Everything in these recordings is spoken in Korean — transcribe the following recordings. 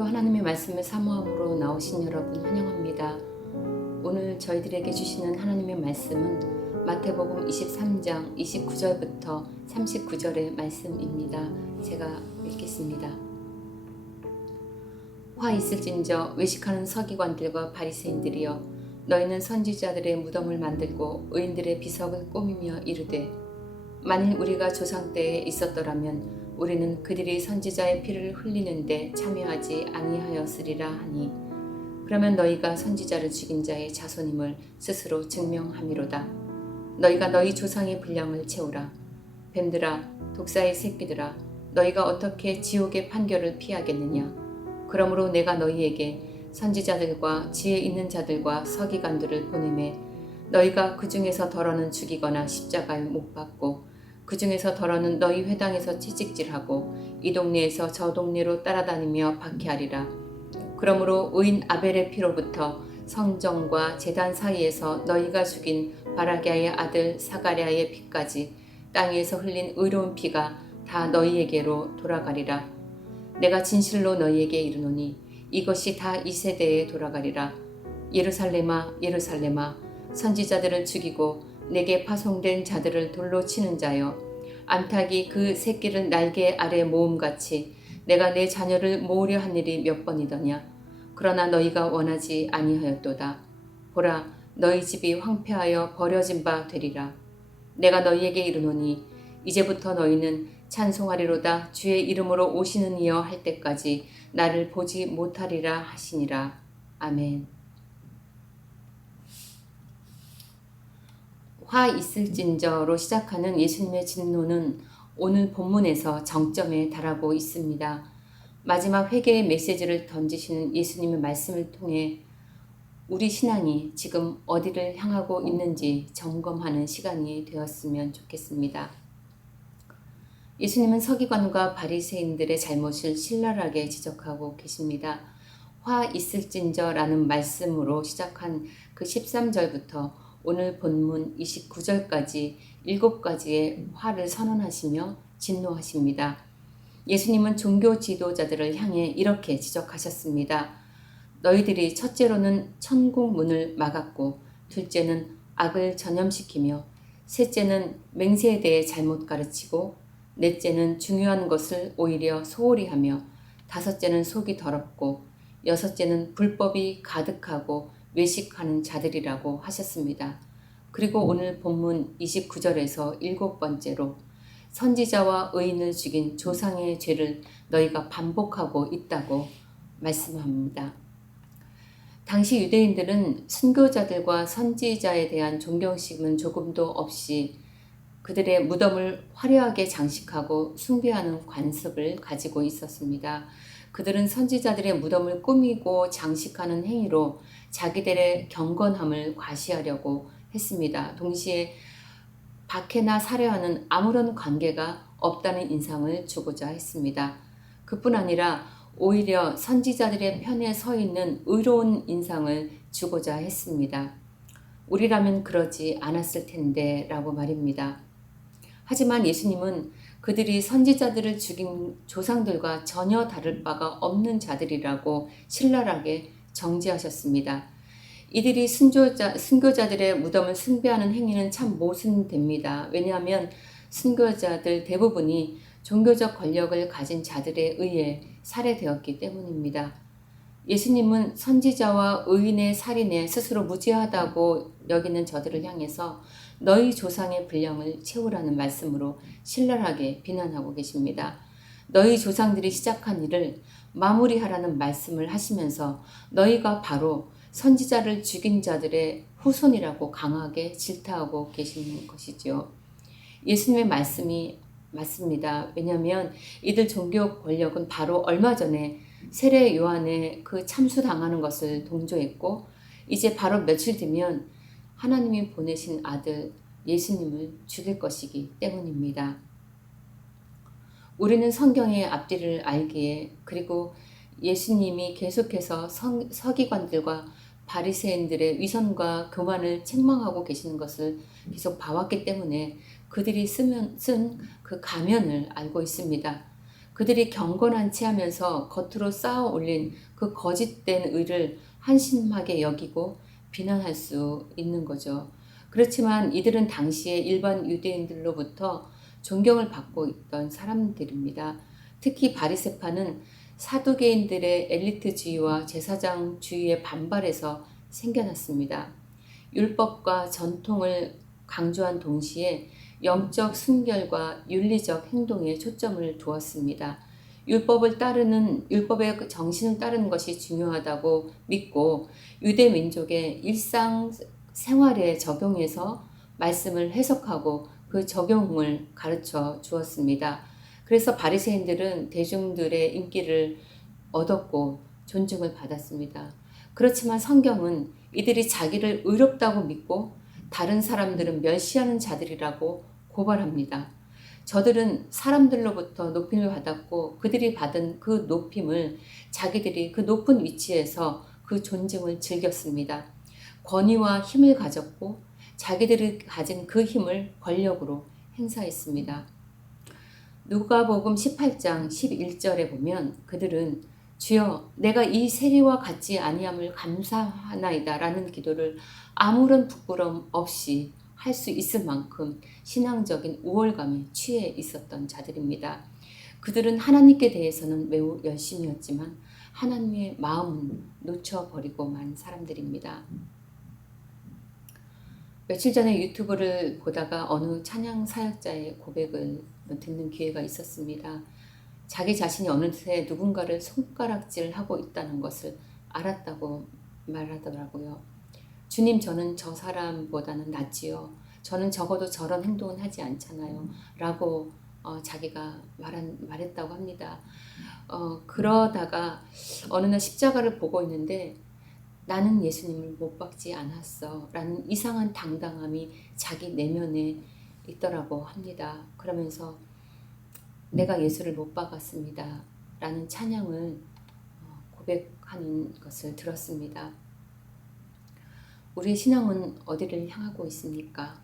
오늘도 하나님의 말씀을 사모함으로 나오신 여러분 환영합니다. 오늘 저희들에게 주시는 하나님의 말씀은 마태복음 23장 29절부터 39절의 말씀입니다. 제가 읽겠습니다. 화 있을진저 외식하는 서기관들과 바리새인들이여, 너희는 선지자들의 무덤을 만들고 의인들의 비석을 꾸미며 이르되, 만일 우리가 조상 때에 있었더라면 우리는 그들이 선지자의 피를 흘리는데 참여하지 아니하였으리라 하니, 그러면 너희가 선지자를 죽인 자의 자손임을 스스로 증명함이로다. 너희가 너희 조상의 분량을 채우라. 뱀들아, 독사의 새끼들아, 너희가 어떻게 지옥의 판결을 피하겠느냐. 그러므로 내가 너희에게 선지자들과 지혜 있는 자들과 서기관들을 보내매 너희가 그 중에서 덜어는 죽이거나 십자가에 못 박고 그 중에서 덜어는 너희 회당에서 채찍질하고 이 동네에서 저 동네로 따라다니며 박해하리라. 그러므로 의인 아벨의 피로부터 성전과 제단 사이에서 너희가 죽인 바라기아의 아들 사가랴의 피까지 땅에서 흘린 의로운 피가 다 너희에게로 돌아가리라. 내가 진실로 너희에게 이르노니 이것이 다 이 세대에 돌아가리라. 예루살렘아, 예루살렘아, 선지자들을 죽이고 내게 파송된 자들을 돌로 치는 자여, 암탉이 그 새끼를 날개 아래 모음같이 내가 내 자녀를 모으려 한 일이 몇 번이더냐. 그러나 너희가 원하지 아니하였도다. 보라, 너희 집이 황폐하여 버려진 바 되리라. 내가 너희에게 이르노니 이제부터 너희는 찬송하리로다. 주의 이름으로 오시는 이여 할 때까지 나를 보지 못하리라 하시니라. 아멘. 화 있을진저로 시작하는 예수님의 진노는 오늘 본문에서 정점에 달하고 있습니다. 마지막 회개의 메시지를 던지시는 예수님의 말씀을 통해 우리 신앙이 지금 어디를 향하고 있는지 점검하는 시간이 되었으면 좋겠습니다. 예수님은 서기관과 바리새인들의 잘못을 신랄하게 지적하고 계십니다. 화 있을진저라는 말씀으로 시작한 그 13절부터 오늘 본문 29절까지 7가지의 화를 선언하시며 진노하십니다. 예수님은 종교 지도자들을 향해 이렇게 지적하셨습니다. 너희들이 첫째로는 천국 문을 막았고, 둘째는 악을 전염시키며, 셋째는 맹세에 대해 잘못 가르치고, 넷째는 중요한 것을 오히려 소홀히 하며, 다섯째는 속이 더럽고, 여섯째는 불법이 가득하고 외식하는 자들이라고 하셨습니다. 그리고 오늘 본문 29절에서 7번째로 선지자와 의인을 죽인 조상의 죄를 너희가 반복하고 있다고 말씀합니다. 당시 유대인들은 순교자들과 선지자에 대한 존경심은 조금도 없이 그들의 무덤을 화려하게 장식하고 숭배하는 관습을 가지고 있었습니다. 그들은 선지자들의 무덤을 꾸미고 장식하는 행위로 자기들의 경건함을 과시하려고 했습니다. 동시에 박해나 살해와는 아무런 관계가 없다는 인상을 주고자 했습니다. 그뿐 아니라 오히려 선지자들의 편에 서 있는 의로운 인상을 주고자 했습니다. 우리라면 그러지 않았을 텐데 라고 말입니다. 하지만 예수님은 그들이 선지자들을 죽인 조상들과 전혀 다를 바가 없는 자들이라고 신랄하게 정죄하셨습니다. 이들이 순교자들의 무덤을 숭배하는 행위는 참 모순됩니다. 왜냐하면 순교자들 대부분이 종교적 권력을 가진 자들에 의해 살해되었기 때문입니다. 예수님은 선지자와 의인의 살인에 스스로 무지하다고 여기는 저들을 향해서 너희 조상의 분량을 채우라는 말씀으로 신랄하게 비난하고 계십니다. 너희 조상들이 시작한 일을 마무리하라는 말씀을 하시면서 너희가 바로 선지자를 죽인 자들의 후손이라고 강하게 질타하고 계시는 것이죠. 예수님의 말씀이 맞습니다. 왜냐하면 이들 종교 권력은 바로 얼마 전에 세례 요한의 그 참수당하는 것을 동조했고, 이제 바로 며칠 뒤면 하나님이 보내신 아들 예수님을 죽일 것이기 때문입니다. 우리는 성경의 앞뒤를 알기에, 그리고 예수님이 계속해서 서기관들과 바리새인들의 위선과 교만을 책망하고 계시는 것을 계속 봐왔기 때문에 그들이 쓴 그 가면을 알고 있습니다. 그들이 경건한 체 하면서 겉으로 쌓아 올린 그 거짓된 의를 한심하게 여기고 비난할 수 있는 거죠. 그렇지만 이들은 당시에 일반 유대인들로부터 존경을 받고 있던 사람들입니다. 특히 바리새파는 사두개인들의 엘리트주의와 제사장주의에 반발해서 생겨났습니다. 율법과 전통을 강조한 동시에 영적 순결과 윤리적 행동에 초점을 두었습니다. 율법의 정신을 따르는 것이 중요하다고 믿고 유대 민족의 일상 생활에 적용해서 말씀을 해석하고 그 적용을 가르쳐 주었습니다. 그래서 바리새인들은 대중들의 인기를 얻었고 존중을 받았습니다. 그렇지만 성경은 이들이 자기를 의롭다고 믿고 다른 사람들은 멸시하는 자들이라고 고발합니다. 저들은 사람들로부터 높임을 받았고 그들이 받은 그 높임을 자기들이 그 높은 위치에서 그 존중을 즐겼습니다. 권위와 힘을 가졌고 자기들이 가진 그 힘을 권력으로 행사했습니다. 누가복음 18장 11절에 보면 그들은 주여 내가 이 세리와 같지 아니함을 감사하나이다 라는 기도를 아무런 부끄럼 없이 할 수 있을 만큼 신앙적인 우월감에 취해 있었던 자들입니다. 그들은 하나님께 대해서는 매우 열심이었지만 하나님의 마음은 놓쳐버리고 만 사람들입니다. 며칠 전에 유튜브를 보다가 어느 찬양 사역자의 고백을 듣는 기회가 있었습니다. 자기 자신이 어느새 누군가를 손가락질하고 있다는 것을 알았다고 말하더라고요. 주님, 저는 저 사람보다는 낫지요. 저는 적어도 저런 행동은 하지 않잖아요. 라고 자기가 말했다고 합니다. 그러다가 어느 날 십자가를 보고 있는데 나는 예수님을 못 박지 않았어 라는 이상한 당당함이 자기 내면에 있더라고 합니다. 그러면서 내가 예수를 못 박았습니다 라는 찬양을 고백하는 것을 들었습니다. 우리의 신앙은 어디를 향하고 있습니까?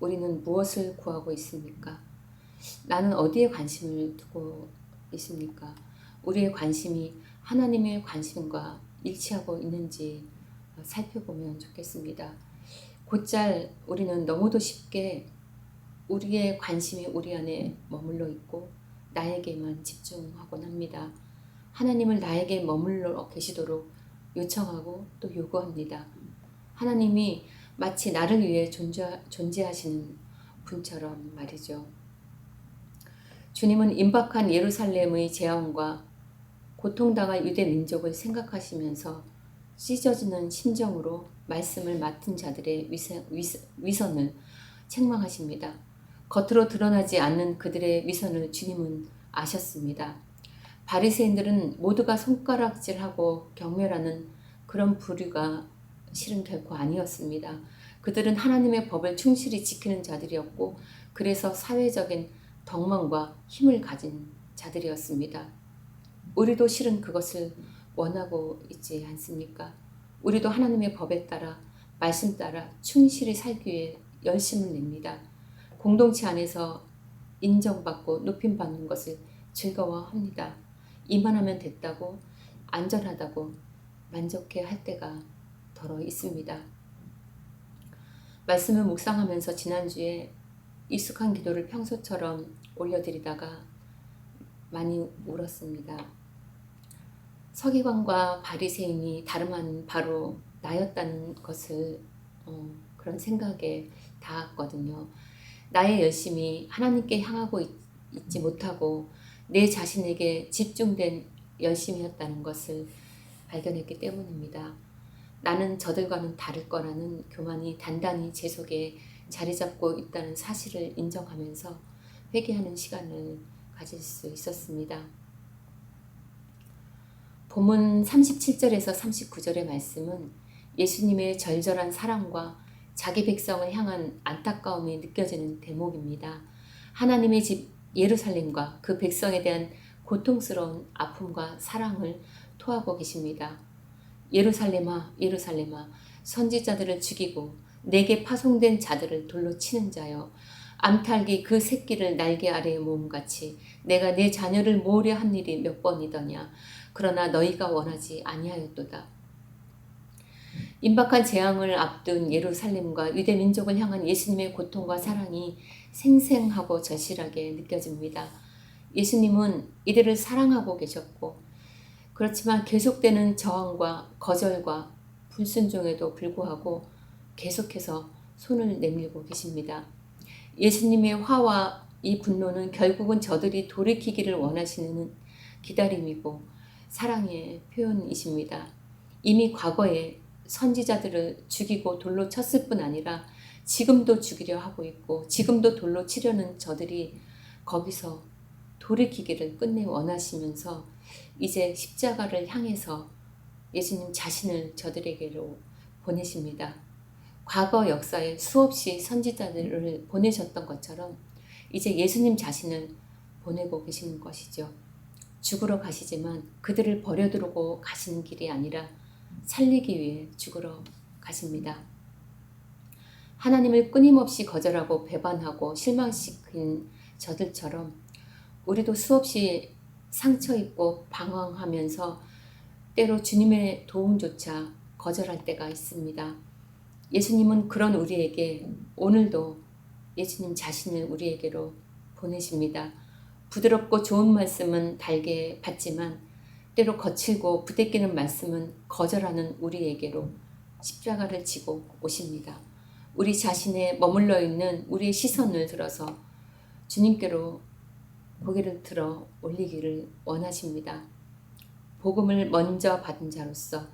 우리는 무엇을 구하고 있습니까? 나는 어디에 관심을 두고 있습니까? 우리의 관심이 하나님의 관심과 일치하고 있는지 살펴보면 좋겠습니다. 곧잘 우리는 너무도 쉽게 우리의 관심이 우리 안에 머물러 있고 나에게만 집중하곤 합니다. 하나님을 나에게 머물러 계시도록 요청하고 또 요구합니다. 하나님이 마치 나를 위해 존재하시는 분처럼 말이죠. 주님은 임박한 예루살렘의 재앙과 고통당할 유대 민족을 생각하시면서 찢어지는 심정으로 말씀을 맡은 자들의 위선을 책망하십니다. 겉으로 드러나지 않는 그들의 위선을 주님은 아셨습니다. 바리새인들은 모두가 손가락질하고 경멸하는 그런 부류가 실은 결코 아니었습니다. 그들은 하나님의 법을 충실히 지키는 자들이었고 그래서 사회적인 덕망과 힘을 가진 자들이었습니다. 우리도 실은 그것을 원하고 있지 않습니까? 우리도 하나님의 법에 따라 말씀 따라 충실히 살기 위해 열심을 냅니다. 공동체 안에서 인정받고 높임받는 것을 즐거워합니다. 이만하면 됐다고 안전하다고 만족해 할 때가 더러 있습니다. 말씀을 묵상하면서 지난주에 익숙한 기도를 평소처럼 올려드리다가 많이 울었습니다. 서기관과 바리새인이 다름 아닌 바로 나였다는 것을 그런 생각에 닿았거든요. 나의 열심이 하나님께 향하고 있지 못하고 내 자신에게 집중된 열심이었다는 것을 발견했기 때문입니다. 나는 저들과는 다를 거라는 교만이 단단히 제 속에 자리 잡고 있다는 사실을 인정하면서 회개하는 시간을 가질 수 있었습니다. 본문 37절에서 39절의 말씀은 예수님의 절절한 사랑과 자기 백성을 향한 안타까움이 느껴지는 대목입니다. 하나님의 집 예루살렘과 그 백성에 대한 고통스러운 아픔과 사랑을 토하고 계십니다. 예루살렘아, 예루살렘아, 선지자들을 죽이고 내게 파송된 자들을 돌로 치는 자여, 암탉이 그 새끼를 날개 아래에 모음같이 내가 내 자녀를 모으려 한 일이 몇 번이더냐. 그러나 너희가 원하지 아니하였도다. 임박한 재앙을 앞둔 예루살렘과 유대 민족을 향한 예수님의 고통과 사랑이 생생하고 절실하게 느껴집니다. 예수님은 이들을 사랑하고 계셨고 그렇지만 계속되는 저항과 거절과 불순종에도 불구하고 계속해서 손을 내밀고 계십니다. 예수님의 화와 이 분노는 결국은 저들이 돌이키기를 원하시는 기다림이고 사랑의 표현이십니다. 이미 과거에 선지자들을 죽이고 돌로 쳤을 뿐 아니라 지금도 죽이려 하고 있고 지금도 돌로 치려는 저들이 거기서 돌이키기를 끝내 원하시면서 이제 십자가를 향해서 예수님 자신을 저들에게로 보내십니다. 과거 역사에 수없이 선지자들을 보내셨던 것처럼 이제 예수님 자신을 보내고 계시는 것이죠. 죽으러 가시지만 그들을 버려두고 가시는 길이 아니라 살리기 위해 죽으러 가십니다. 하나님을 끊임없이 거절하고 배반하고 실망시킨 저들처럼 우리도 수없이 상처 입고 방황하면서 때로 주님의 도움조차 거절할 때가 있습니다. 예수님은 그런 우리에게 오늘도 예수님 자신을 우리에게로 보내십니다. 부드럽고 좋은 말씀은 달게 받지만 때로 거칠고 부대끼는 말씀은 거절하는 우리에게로 십자가를 지고 오십니다. 우리 자신에 머물러 있는 우리의 시선을 들어서 주님께로 고개를 들어 올리기를 원하십니다. 복음을 먼저 받은 자로서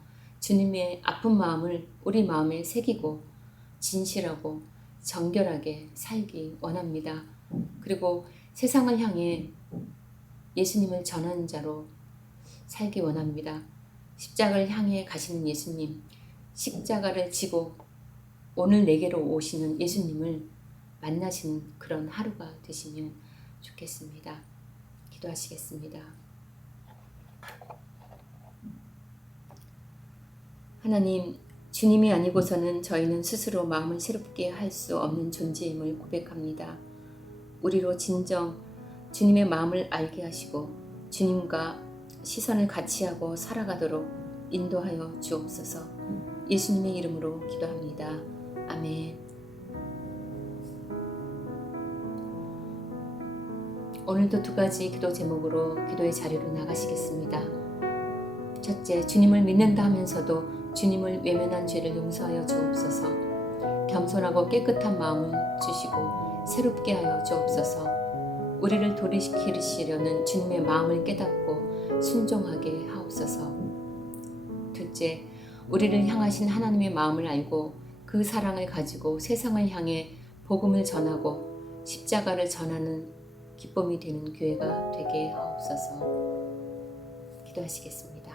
주님의 아픈 마음을 우리 마음에 새기고 진실하고 정결하게 살기 원합니다. 그리고 세상을 향해 예수님을 전하는 자로 살기 원합니다. 십자가를 향해 가시는 예수님, 십자가를 지고 오늘 내게로 오시는 예수님을 만나시는 그런 하루가 되시면 좋겠습니다. 기도하시겠습니다. 하나님, 주님이 아니고서는 저희는 스스로 마음을 새롭게 할 수 없는 존재임을 고백합니다. 우리로 진정 주님의 마음을 알게 하시고 주님과 시선을 같이 하고 살아가도록 인도하여 주옵소서. 예수님의 이름으로 기도합니다. 아멘. 오늘도 두 가지 기도 제목으로 기도의 자리로 나가시겠습니다. 첫째, 주님을 믿는다 하면서도 주님을 외면한 죄를 용서하여 주옵소서. 겸손하고 깨끗한 마음을 주시고 새롭게 하여 주옵소서. 우리를 돌이키시려는 주님의 마음을 깨닫고 순종하게 하옵소서. 둘째, 우리를 향하신 하나님의 마음을 알고 그 사랑을 가지고 세상을 향해 복음을 전하고 십자가를 전하는 기쁨이 되는 교회가 되게 하옵소서. 기도하시겠습니다.